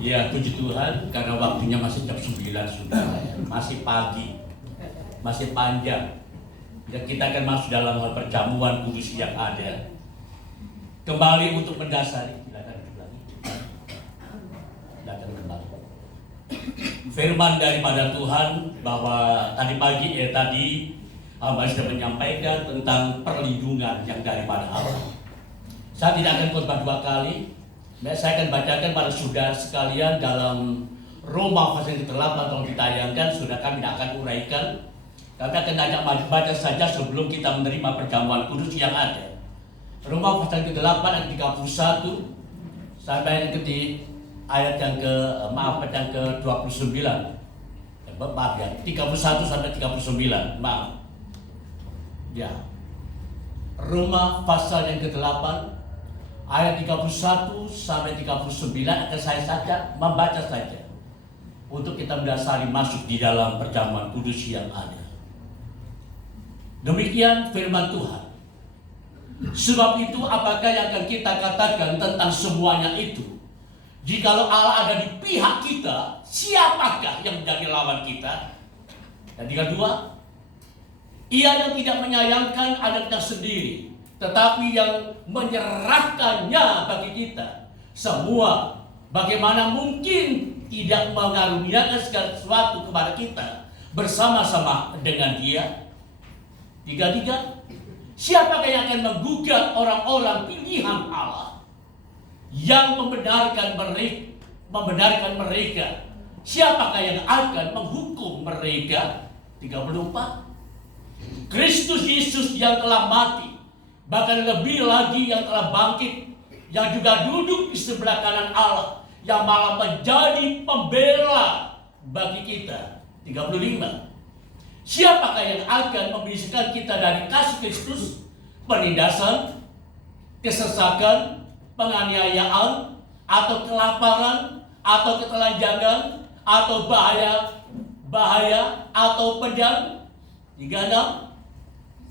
Ya, puji Tuhan, karena waktunya masih jam 9 sudah, masih pagi, masih panjang. Ya, kita akan masuk dalam hal perjamuan kudus yang ada. Kembali untuk mendasari, silakan kembali. Firman daripada Tuhan bahwa tadi pagi, hamba sudah menyampaikan tentang perlindungan yang daripada Allah. Saya tidak akan khotbah 2 kali. Saya akan bacakan pada saudara sekalian dalam Roma pasal yang ke-8 kalau ditayangkan, sudah kami tidak akan uraikan. Kami akan ajak baca saja sebelum kita menerima perjamuan kudus yang ada. Roma pasal yang ke-8 ayat 31 sampai ayat yang ke-29. Maaf ya, 31 sampai 39. Maaf. Ya. Roma pasal yang ke-8 ayat 31 sampai 39 akan saya membaca saja untuk kita mendasari masuk di dalam perjamuan kudus yang ada. Demikian firman Tuhan. Sebab itu apakah yang akan kita katakan tentang semuanya itu? Jikalau Allah ada di pihak kita, siapakah yang menjadi lawan kita? Dan yang kedua, Ia yang tidak menyayangkan anaknya sendiri, tetapi yang menyerahkannya bagi kita semua, bagaimana mungkin tidak mengaruniakan segala sesuatu kepada kita bersama-sama dengan Dia? 3, siapakah yang akan menggugat orang-orang pilihan Allah yang membenarkan mereka? Siapakah yang akan menghukum mereka? 34, Kristus Yesus yang telah mati, bahkan lebih lagi yang telah bangkit, yang juga duduk di sebelah kanan Allah, yang malah menjadi pembela bagi kita. 35, siapakah yang akan memisahkan kita dari kasih Kristus? Penindasan, kesesakan, penganiayaan, atau kelaparan, atau ketelanjangan, atau bahaya, atau pedang. 36,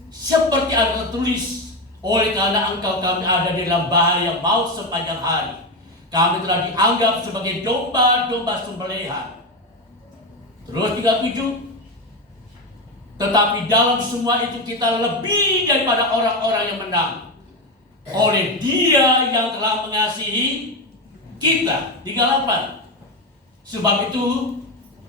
seperti ada tertulis, oleh karena engkau kami ada di dalam bahaya maut sepanjang hari, kami telah dianggap sebagai domba-domba sembelihan. Terus 37, tetapi dalam semua itu kita lebih daripada orang-orang yang menang oleh Dia yang telah mengasihi kita. 38,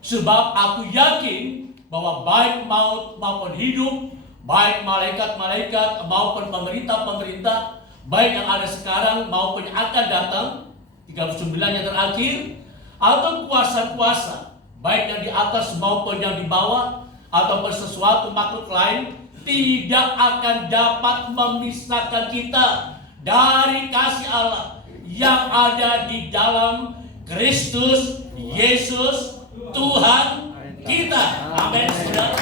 sebab aku yakin bahwa baik maut maupun hidup, baik malaikat-malaikat maupun pemerintah-pemerintah, baik yang ada sekarang maupun yang akan datang, 39 yang terakhir, atau kuasa-kuasa, baik yang di atas maupun yang di bawah, ataupun sesuatu makhluk lain, tidak akan dapat memisahkan kita dari kasih Allah yang ada di dalam Kristus Yesus Tuhan kita. Amin, saudara.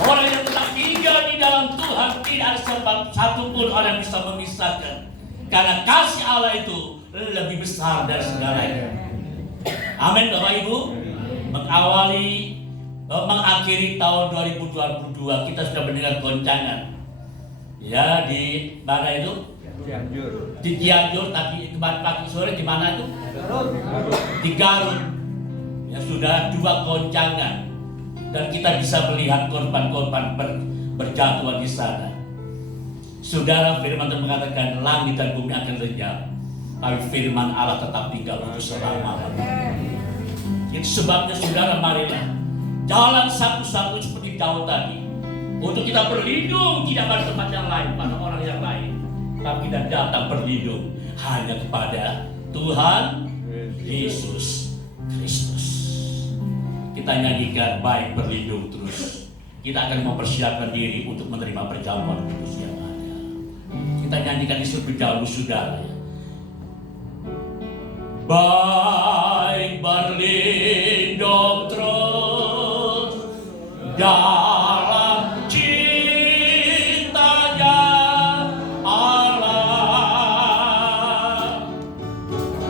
Orang yang telah tinggal di dalam Tuhan, tidak ada sebab satupun orang yang bisa memisahkan, karena kasih Allah itu lebih besar dari segalanya. Amin, Bapak Ibu. Mengakhiri tahun 2022, kita sudah mendengar goncangan. Ya, di mana itu? Di Cianjur, tapi kemarin pagi sore di mana itu? Di Garut. Ya, sudah 2 goncangan. Dan kita bisa melihat korban-korban berjatuhan di sana. Saudara, firman Tuhan mengatakan langit dan bumi akan lenyap, tapi firman Allah tetap tinggal untuk selama-lamanya. Itu sebabnya saudara, marilah jalan satu-satu seperti Daud tadi, untuk kita berlindung tidak pada tempat yang lain, pada orang yang lain, tapi kita datang berlindung hanya kepada Tuhan Yesus Kristus. Kita nyanyikan baik berlindung terus. Kita akan mempersiapkan diri untuk menerima perjamuan kudus yang ada. Kita nyanyikan itu lebih dahulu, saudara. Baik berlindung terus dalam cintanya Allah.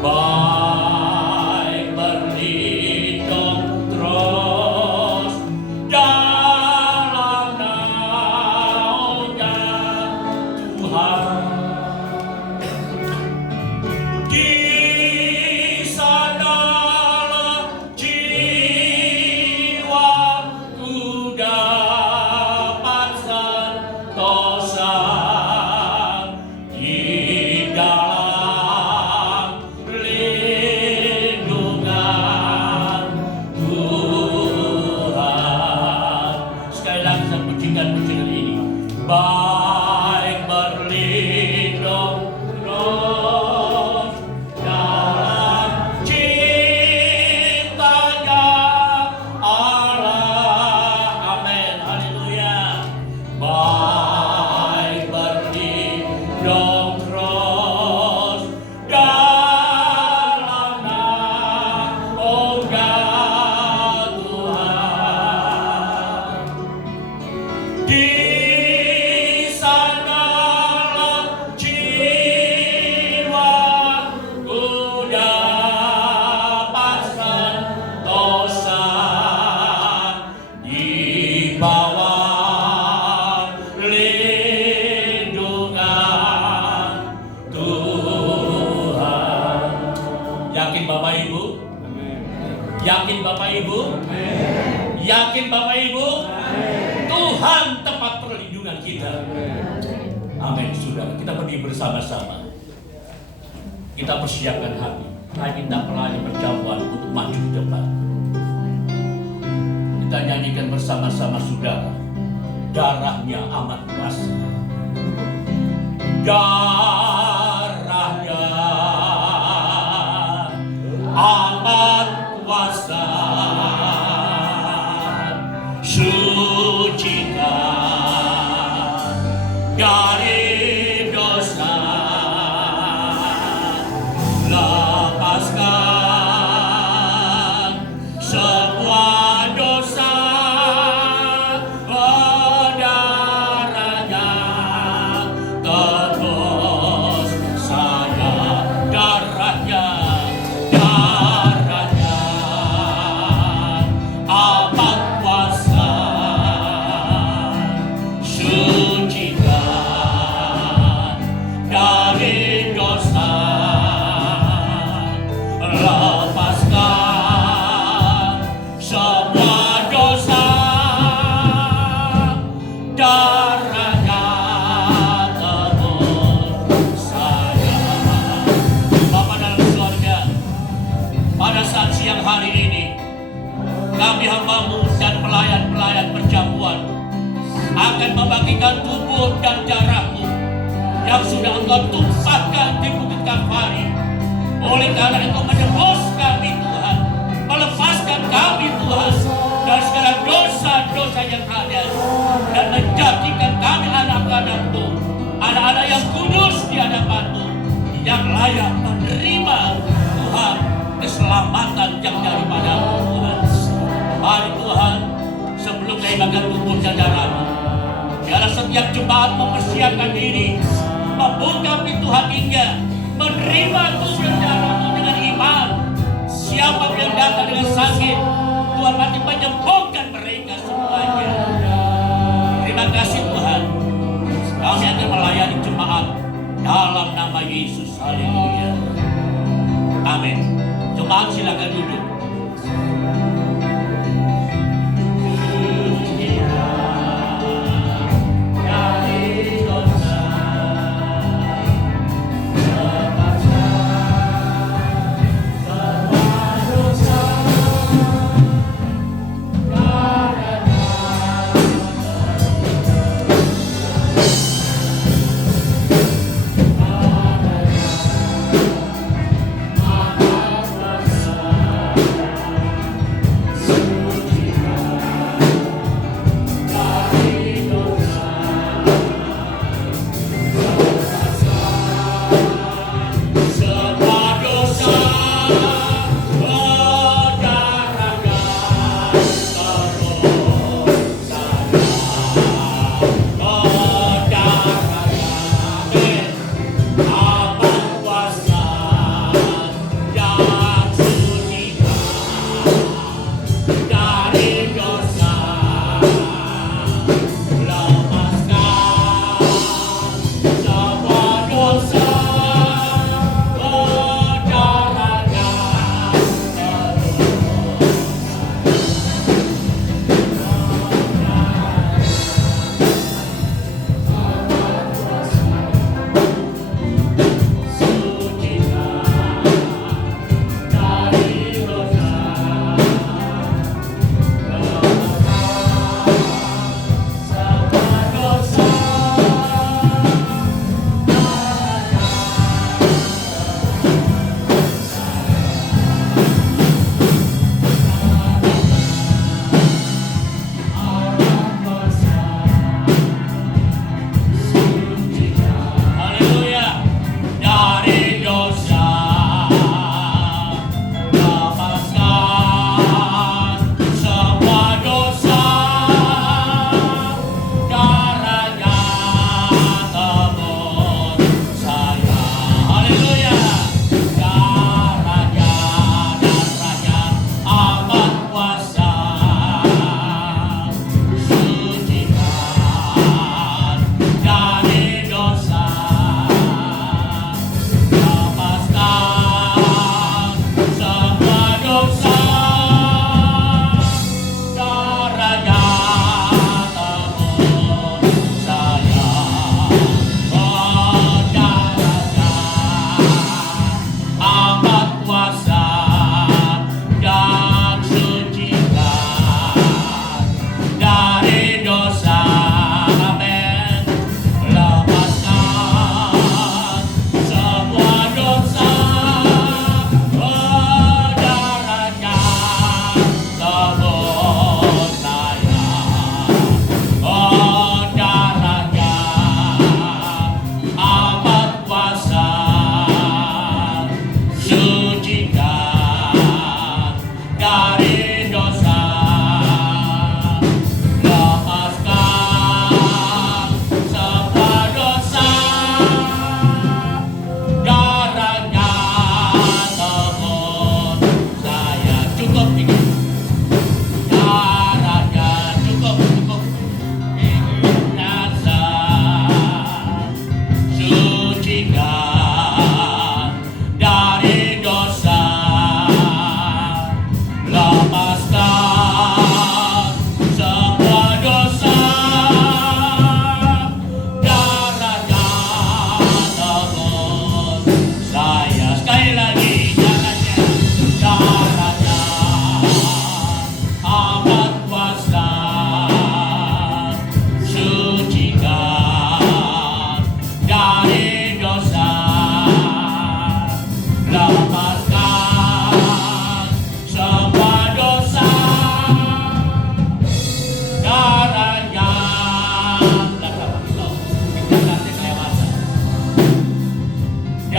Baik berlindung terus dalam naungan Tuhan. Kisah Yakin Bapak Ibu? Yakin Bapak Ibu? Tuhan tempat perlindungan kita. Amin. Saudara, kita berdiri bersama-sama. Kita persiapkan hati. Kita melayani perjamuan untuk maju ke depan. Kita nyanyikan bersama-sama, saudara. Darahnya amat kuasa. Darahnya amat kuasa. Sucikan dari dosa, lepaskan semua dosa. Darahnya tebus saya, darahnya amat kuasa. Sucikan dari dosa, lepaskan semua dosa. Darahnya tebus saya. Bapa dalam surga, pada saat siang hari ini kami hamba-Mu dan pelayan-pelayan perjamuan akan membagikan tubuh dan darah-Mu yang sudah Engkau tumpahkan di Bukit Kalvari. Oleh karena Engkau menebus kami Tuhan, melepaskan kami Tuhan dari segala dosa-dosa yang ada, dan menjadikan kami anak-anak-Mu, anak-anak yang kudus di hadapan-Mu, yang layak menerima Tuhan keselamatan yang daripada-Mu Tuhan. Mari Tuhan, sebelum kami makan tubuh dan darah-Mu, biarlah setiap jemaat mempersiapkan diri, membuka pintu hatinya, menerima tubuh dan darah-Mu dengan iman. Siapa yang datang dengan sakit, Tuhan pasti menyembuhkan mereka semuanya. Terima kasih Tuhan. Kami akan melayani jemaat dalam nama Yesus. Haleluya. Amin. Jemaat silakan duduk.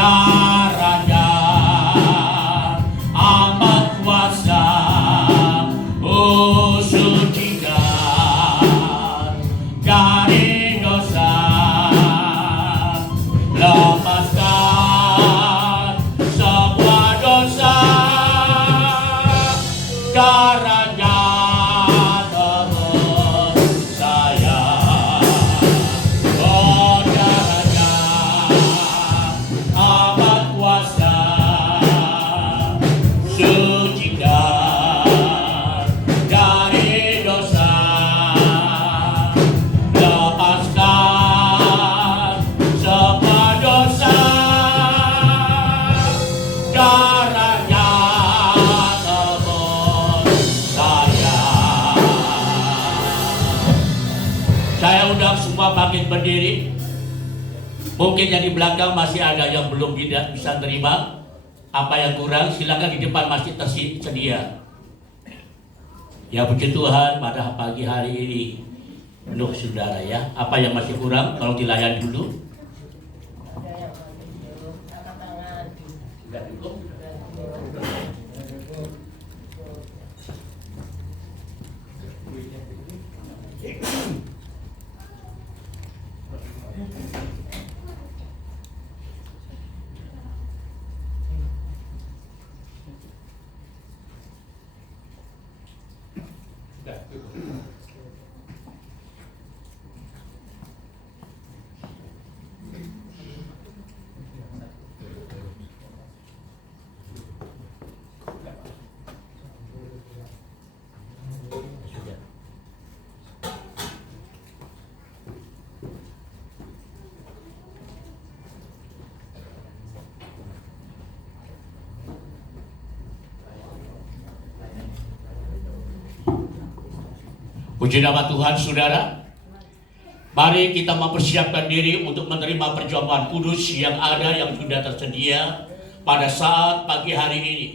darahnya amat kuasa, oh sucikan dari dosa, lepaskan semua dosa, darahnya tebus saya, oh darahnya amat kuasa, sucikan dari dosa, lepaskan semua dosa, darahnya tebus saya. Saya undang semua bangkit berdiri. Mungkin yang di belakang masih ada yang belum bisa terima, apa yang kurang silakan di depan masih tersedia. Ya puji Tuhan, pada pagi hari ini penuh saudara ya. Apa yang masih kurang kalau dilayani dulu? Sudah cukup? Sudah cukup. Sudah. Puji nama Tuhan, saudara. Mari kita mempersiapkan diri untuk menerima perjamuan kudus yang ada, yang sudah tersedia pada saat pagi hari ini.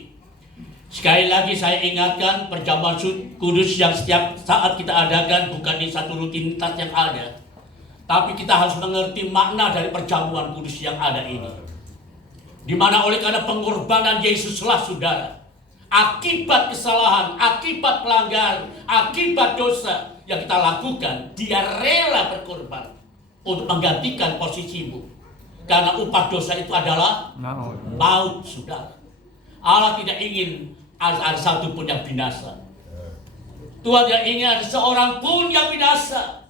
Sekali lagi saya ingatkan, perjamuan kudus yang setiap saat kita adakan bukan di satu rutinitas yang ada, tapi kita harus mengerti makna dari perjamuan kudus yang ada ini. Di mana oleh karena pengorbanan Yesuslah, saudara, akibat kesalahan, akibat pelanggaran, akibat dosa yang kita lakukan, Dia rela berkorban untuk menggantikan posisimu. Karena upah dosa itu adalah maut, saudara. Allah tidak ingin ada satu pun yang binasa. Tuhan tidak ingin ada seorang pun yang binasa.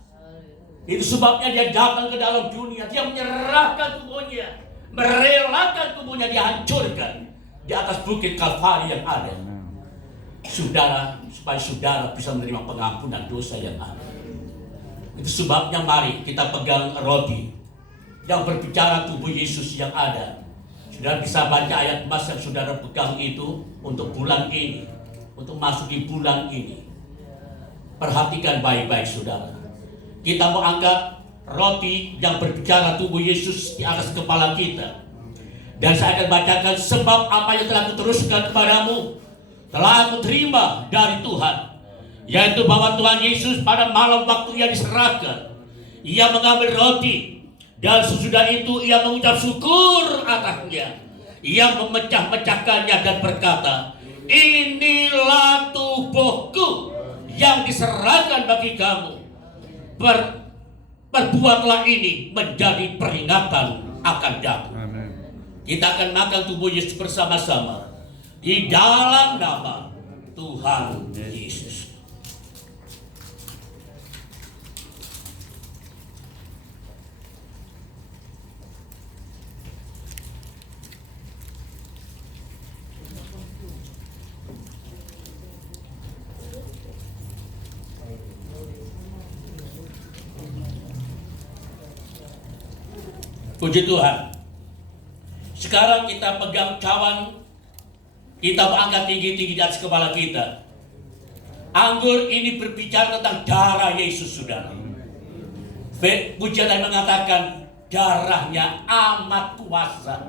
Itu sebabnya Dia datang ke dalam dunia. Dia menyerahkan tubuhnya, merelakan tubuhnya dihancurkan di atas bukit Kalvari yang ada, saudara, supaya saudara bisa menerima pengampunan dosa yang ada. Itu sebabnya mari kita pegang roti yang berbicara tubuh Yesus yang ada. Saudara bisa baca ayat emas yang saudara pegang itu untuk bulan ini, untuk masuk di bulan ini. Perhatikan baik-baik, saudara. Kita mau angkat roti yang berbicara tubuh Yesus di atas kepala kita. Dan saya akan bacakan, sebab apa yang telah kuteruskan kepadamu telah aku terima dari Tuhan, yaitu bahwa Tuhan Yesus pada malam waktu Ia diserahkan, Ia mengambil roti, dan sesudah itu Ia mengucap syukur atasnya. Ia memecah-mecahkannya dan berkata, inilah tubuhku yang diserahkan bagi kamu. Perbuatlah ini menjadi peringatan akan aku. Kita akan makan tubuh Yesus bersama-sama di dalam nama Tuhan Yesus. Puji Tuhan. Sekarang kita pegang cawan, kita angkat tinggi-tinggi di atas kepala kita. Anggur ini berbicara tentang darah Yesus, saudara. Pujian yang mengatakan darahnya amat kuasa.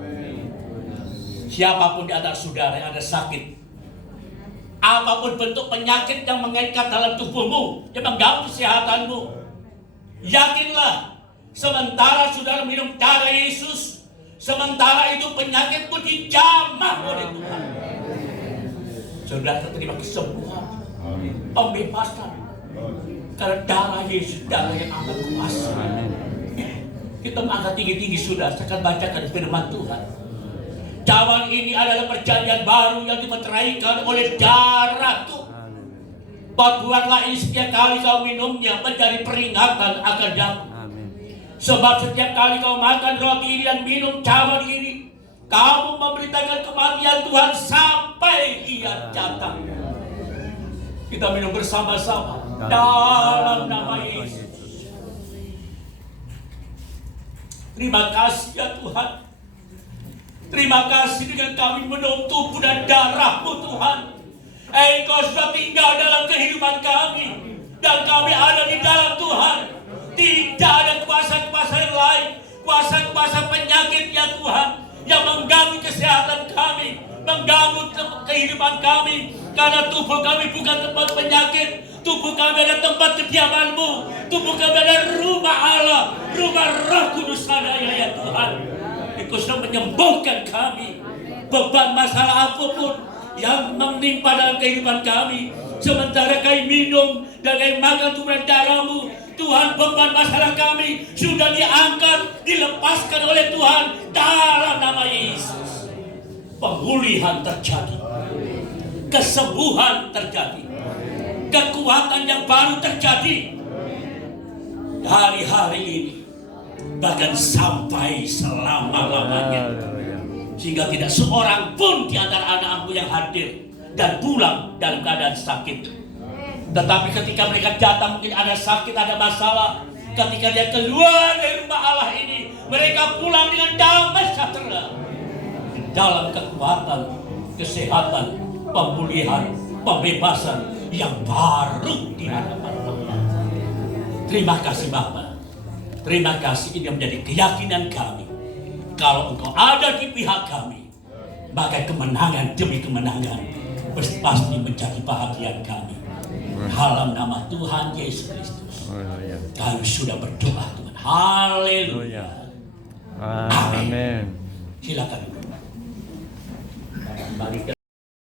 Siapapun di antara saudara yang ada sakit, apapun bentuk penyakit yang mengikat dalam tubuhmu, yang mengganggu kesehatanmu, yakinlah, sementara saudara minum darah Yesus, Sementara itu penyakit pun dijamah oleh Tuhan. Saudara terima kesembuhan, pembebasan. Karena darah Yesus, darah yang amat kuasa. Kita mengangkat tinggi-tinggi sudah, saya akan bacakan firman Tuhan. Cawan ini adalah perjanjian baru yang dimeteraikan oleh darah Tuhan. Buatlah ini setiap kali kau minumnya menjadi peringatan akan damu. Sebab setiap kali kau makan roti ini dan minum cawan ini, kamu memberitakan kematian Tuhan sampai Ia datang. Kita minum bersama-sama dalam nama Yesus. Terima kasih ya Tuhan. Terima kasih dengan kami minum tubuh dan darah-Mu Tuhan. Engkau sudah tinggal dalam kehidupan kami, dan kami ada di dalam Tuhan. Tidak ada kuasa-kuasa yang lain, kuasa-kuasa penyakit ya Tuhan, yang mengganggu kesehatan kami, mengganggu kehidupan kami. Karena tubuh kami bukan tempat penyakit, tubuh kami adalah tempat kediaman-Mu, tubuh kami adalah rumah Allah, rumah Roh Kudus adanya ya Tuhan. Engkau sudah menyembuhkan kami. Beban masalah apapun yang menimpa dalam kehidupan kami, sementara kami minum dan kami makan tubuh dan darah-Mu, Tuhan, beban masalah kami sudah diangkat, dilepaskan oleh Tuhan dalam nama Yesus. Pemulihan terjadi, kesembuhan terjadi, kekuatan yang baru terjadi dari hari ini, bahkan sampai selama-lamanya. Sehingga tidak seorang pun di antara anak-Mu yang hadir dan pulang dalam keadaan sakit. Tetapi ketika mereka datang mungkin ada sakit, ada masalah. Ketika dia keluar dari rumah Allah ini, mereka pulang dengan damai sejahtera. Dalam kekuatan, kesehatan, pemulihan, pembebasan yang baru di hadapan Allah. Terima kasih Bapa. Terima kasih, ini menjadi keyakinan kami. Kalau Engkau ada di pihak kami, maka kemenangan demi kemenangan pasti menjadi bahagian kami. Dalam nama Tuhan Yesus Kristus, kami sudah berdoa Tuhan. Haleluya. Amin. Silakan. Balik